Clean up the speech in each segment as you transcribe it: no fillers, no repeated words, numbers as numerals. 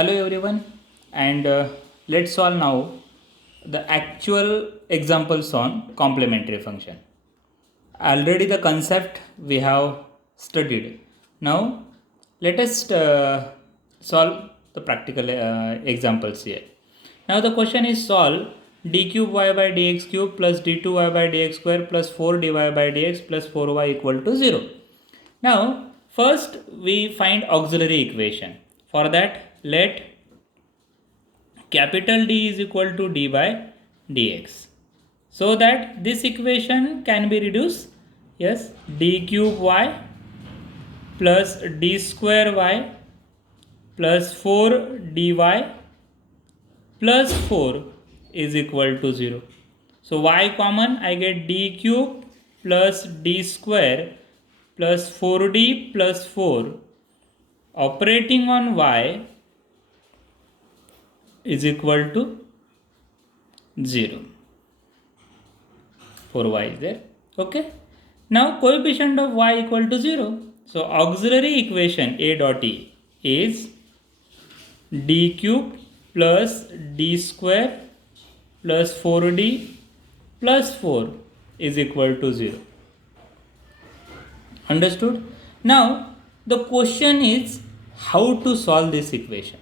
Hello everyone, and let's solve now the actual examples on complementary function. Already the concept we have studied. Now let us solve the practical examples here. Now the question is solve d cube y by dx cube plus d2y by dx square plus 4dy by dx plus 4y equal to 0. Now first we find auxiliary equation. For that let capital D is equal to d by dx. So that this equation can be reduced. Yes, d cube y plus d square y plus 4 dy plus 4 is equal to 0. So y common, I get d cube plus d square plus 4d plus 4 operating on y is equal to 0. 4y is there. Okay. Now coefficient of y equal to 0. So auxiliary equation A dot E is d cube plus d square plus 4d plus 4 is equal to 0. Understood? Now the question is how to solve this equation.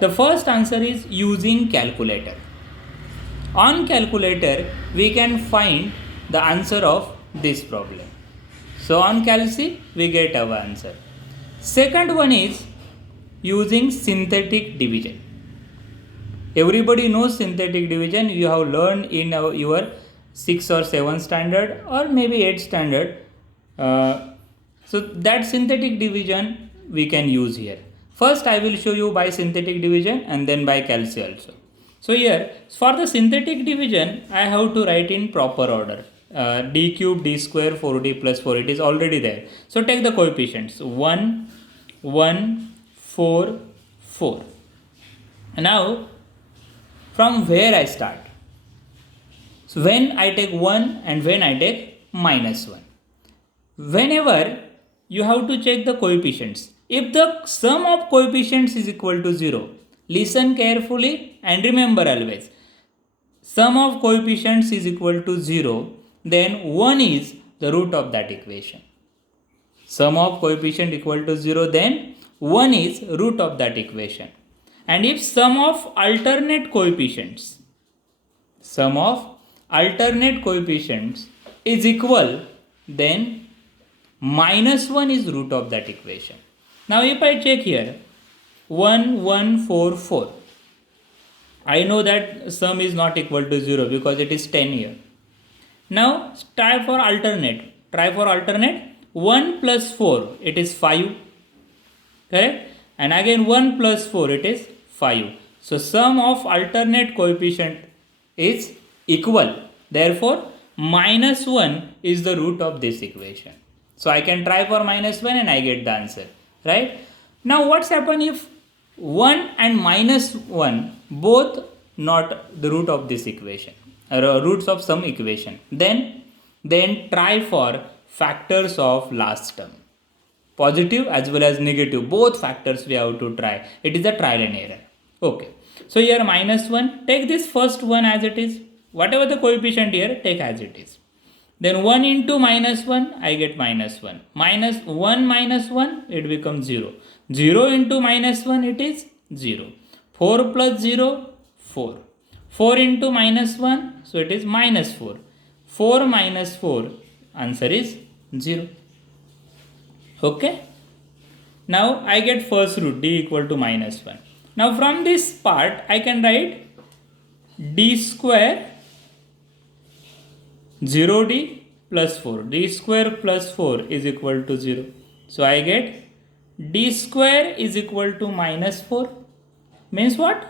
The first answer is using calculator. On calculator we can find the answer of this problem. So on calci we get our answer. Second one is using synthetic division. Everybody knows synthetic division. You have learned in your 6th or 7th standard or maybe 8th standard. So that synthetic division we can use here. First I will show you by synthetic division and then by calci also. So here for the synthetic division I have to write in proper order. D cube, d square, 4d plus 4, it is already there. So take the coefficients 1, 1, 4, 4. Now from where I start? So when I take 1 and when I take minus 1. Whenever you have to check the coefficients. If the sum of coefficients is equal to 0, listen carefully and remember always. Sum of coefficients is equal to 0, then 1 is the root of that equation. Sum of coefficient equal to 0, then 1 is root of that equation. And if sum of alternate coefficients is equal, then minus 1 is root of that equation. Now if I check here 1, 1, 4, 4, I know that sum is not equal to 0 because it is 10 here. Now try for alternate. 1 plus 4, it is 5. Correct? And again 1 plus 4, it is 5. So sum of alternate coefficient is equal. Therefore minus 1 is the root of this equation. So I can try for minus 1 and I get the answer. Right? Now what's happen if 1 and minus 1 both not the root of this equation, or roots of some equation? Then try for factors of last term. Positive as well as negative, both factors we have to try. It is a trial and error. Okay. So here minus 1, take this first one as it is. Whatever the coefficient here, take as it is. Then 1 into minus 1, I get minus 1. Minus 1 minus 1, it becomes 0. 0 into minus 1, it is 0. 4 plus 0, 4. 4 into minus 1, so it is minus 4. 4 minus 4, answer is 0. Okay. Now I get first root, d equal to minus 1. Now from this part, I can write d square 0d plus 4. D square plus 4 is equal to 0. So I get d square is equal to minus 4. Means what?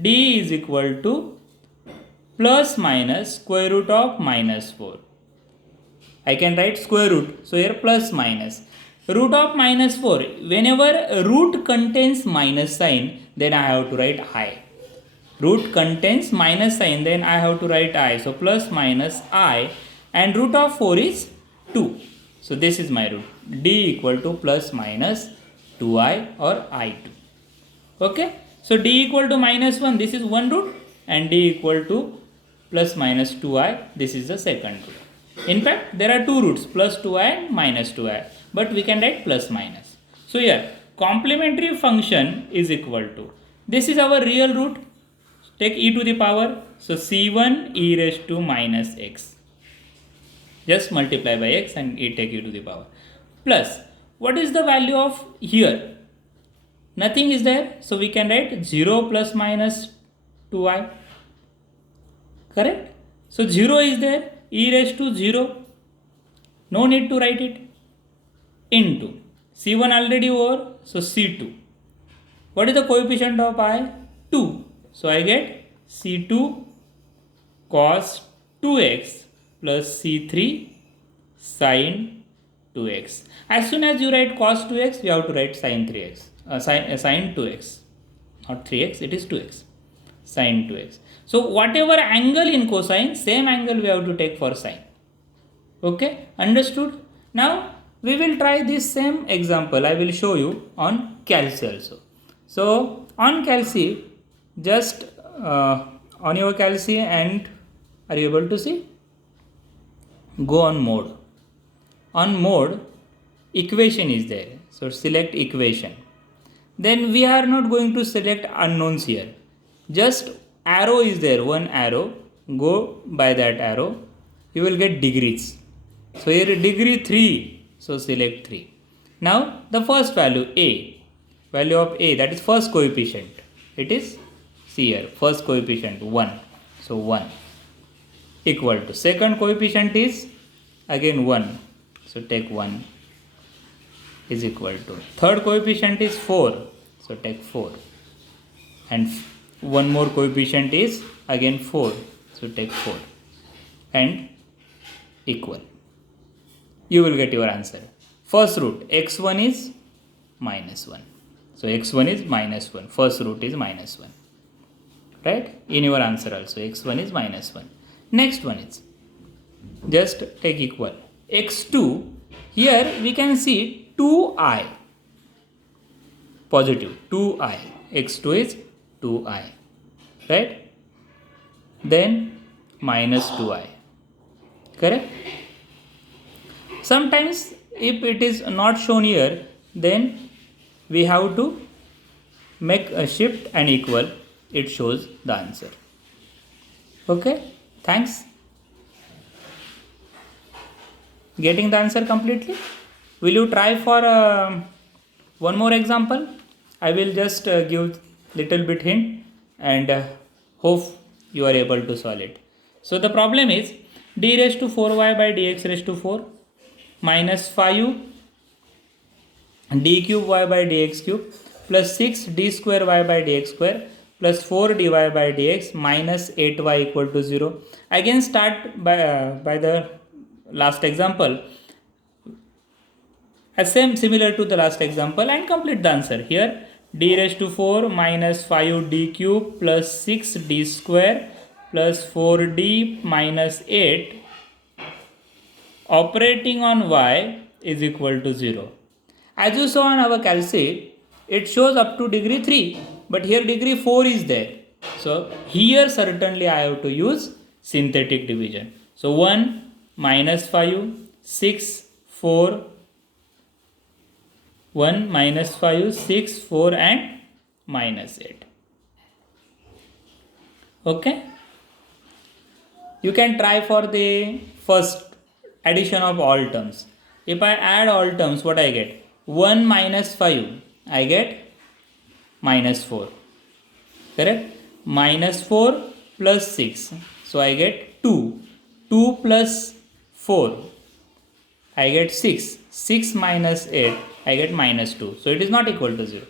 D is equal to plus minus square root of minus 4. I can write square root. So here plus minus. Root of minus 4. Whenever root contains minus sign, then I have to write I. Root contains minus sign, then I have to write I. So plus minus I, and root of 4 is 2. So this is my root. D equal to plus minus 2i or I2. Okay, so d equal to minus 1, this is one root, and d equal to plus minus 2i, this is the second root. In fact, there are two roots, plus 2i and minus 2i, but we can write plus minus. So here, complementary function is equal to, this is our real root, take e to the power, so c1 e raised to minus x. Just multiply by x and take e to the power. Plus, what is the value of here? Nothing is there, so we can write 0 plus minus 2i. Correct? So 0 is there, e raised to 0. No need to write it. Into c1 already over, so c2. What is the coefficient of I? 2. So I get c2 cos 2x plus c3 sin 2x. As soon as you write cos 2x, you have to write sin 3x. Sin 2x. Not 3x, it is 2x. Sin 2x. So whatever angle in cosine, same angle we have to take for sine. Okay, understood? Now we will try this same example. I will show you on calci also. So on calci, just on your calci, and are you able to see? Go on mode. On mode, equation is there. So select equation. Then we are not going to select unknowns here. Just arrow is there, one arrow. Go by that arrow. You will get degrees. So here degree 3. So select 3. Now the first value a. Value of a, that is first coefficient. It is, see here, first coefficient 1. So 1 equal to second coefficient is again 1. So take 1 is equal to third coefficient is 4. So take 4. And one more coefficient is again 4. So take 4. And equal. You will get your answer. First root x1 is minus 1. So x1 is minus 1. First root is minus 1. Right? In your answer also x1 is minus 1. Next one is, just take equal. x2, here we can see 2i. Positive 2i. x2 is 2i. Right? Then minus 2i. Correct? Sometimes if it is not shown here, then we have to make a shift and equal. It shows the answer. Okay? Thanks. Getting the answer completely? Will you try for one more example? I will just give little bit hint and hope you are able to solve it. So the problem is d raised to 4y by dx raised to 4 minus 5 d cube y by dx cube plus 6 d square y by dx square plus 4 dy by dx minus 8y equal to 0. Again start by the last example. Similar to the last example and complete the answer. Here d raised to 4 minus 5 d cube plus 6 d square plus 4d minus 8 operating on y is equal to 0. As you saw on our calci, it shows up to degree 3, but here degree 4 is there. So here certainly I have to use synthetic division. So 1 minus 5, 6, 4, 1 minus 5, 6, 4 and minus 8. Okay? You can try for the first addition of all terms. If I add all terms, what I get? 1 minus 5, I get minus 4. Correct? Minus 4 plus 6. So I get 2. 2 plus 4. I get 6. 6 minus 8. I get minus 2. So it is not equal to 0.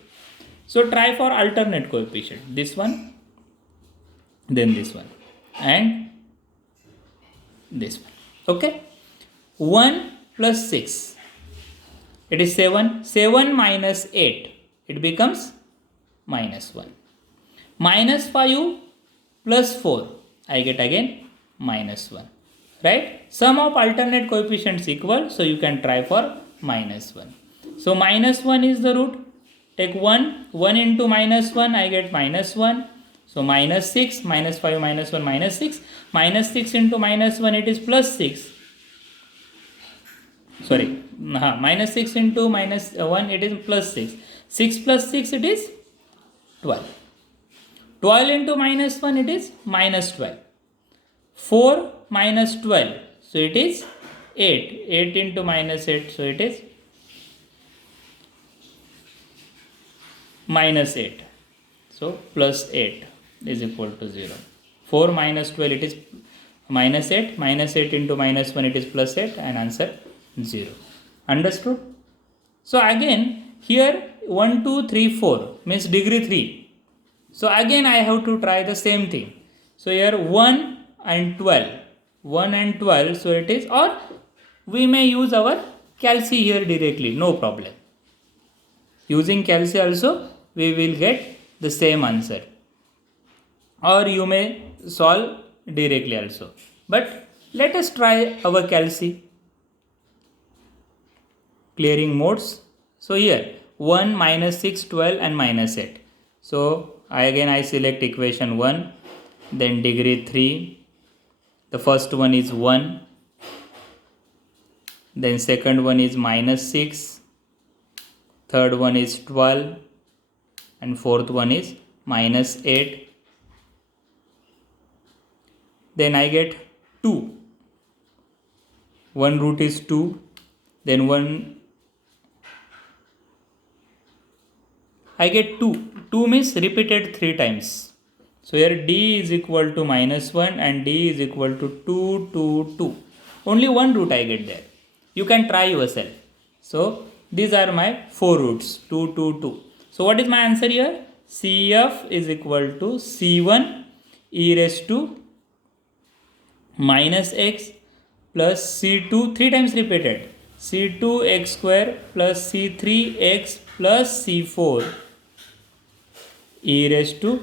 So try for alternate coefficient. This one, then this one, and this one. Okay? 1 plus 6. It is 7. 7 minus 8. It becomes minus 1. Minus 5 plus 4. I get again minus 1. Right? Sum of alternate coefficients equal. So you can try for minus 1. So minus 1 is the root. take 1, 1 into minus 1, I get minus 1. So minus 6, minus 5, minus 1, minus 6. Minus 6 into minus 1, it is plus 6. Sorry, minus 6 into minus 1, it is plus 6. 6 plus 6, it is 12. 12 into minus 1, it is minus 12. 4 minus 12, so it is 8. 8 into minus 8, so it is minus 8. So plus 8 is equal to 0. 4 minus 12, it is minus 8. Minus 8 into minus 1, it is plus 8, and answer 0. Understood? So again, here 1, 2, 3, 4 means degree 3. So again I have to try the same thing. So here 1 and 12. 1 and 12, so it is, or we may use our calci here directly, no problem. Using calci also we will get the same answer. Or you may solve directly also. But let us try our calci. Clearing modes. So here 1, minus 6, 12 and minus 8. So I select equation 1, then degree 3. The first one is 1. Then second one is minus 6. Third one is 12. And fourth one is minus 8. Then I get 2. One root is 2. Then I get 2. 2 means repeated 3 times. So here d is equal to minus 1 and d is equal to 2, 2, 2. Only one root I get there. You can try yourself. So these are my 4 roots, 2, 2, 2. So what is my answer here? CF is equal to C1 e raised to minus x plus C2, 3 times repeated, C2 x square plus C3 x plus C4 e raised to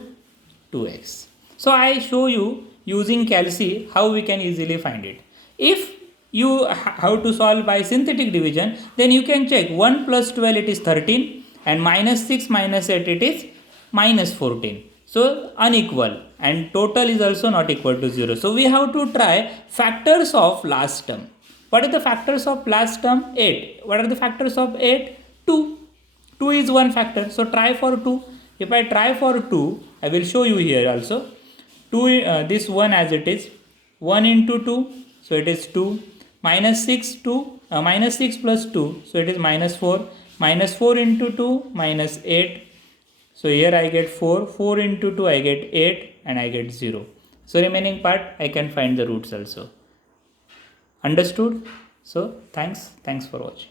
2x. So I show you using calci how we can easily find it. If you have to solve by synthetic division, then you can check 1 plus 12, it is 13, and minus 6 minus 8, it is minus 14. So unequal, and total is also not equal to 0. So we have to try factors of last term. What are the factors of last term? 8. What are the factors of 8? 2. 2 is one factor. So try for 2. If I try for 2, I will show you here also. 2, this one as it is, 1 into 2, so it is 2. Minus 6 plus 2, so it is minus 4. Minus 4 into 2, minus 8. So here I get 4. 4 into 2, I get 8, and I get 0. So remaining part, I can find the roots also. Understood? So thanks for watching.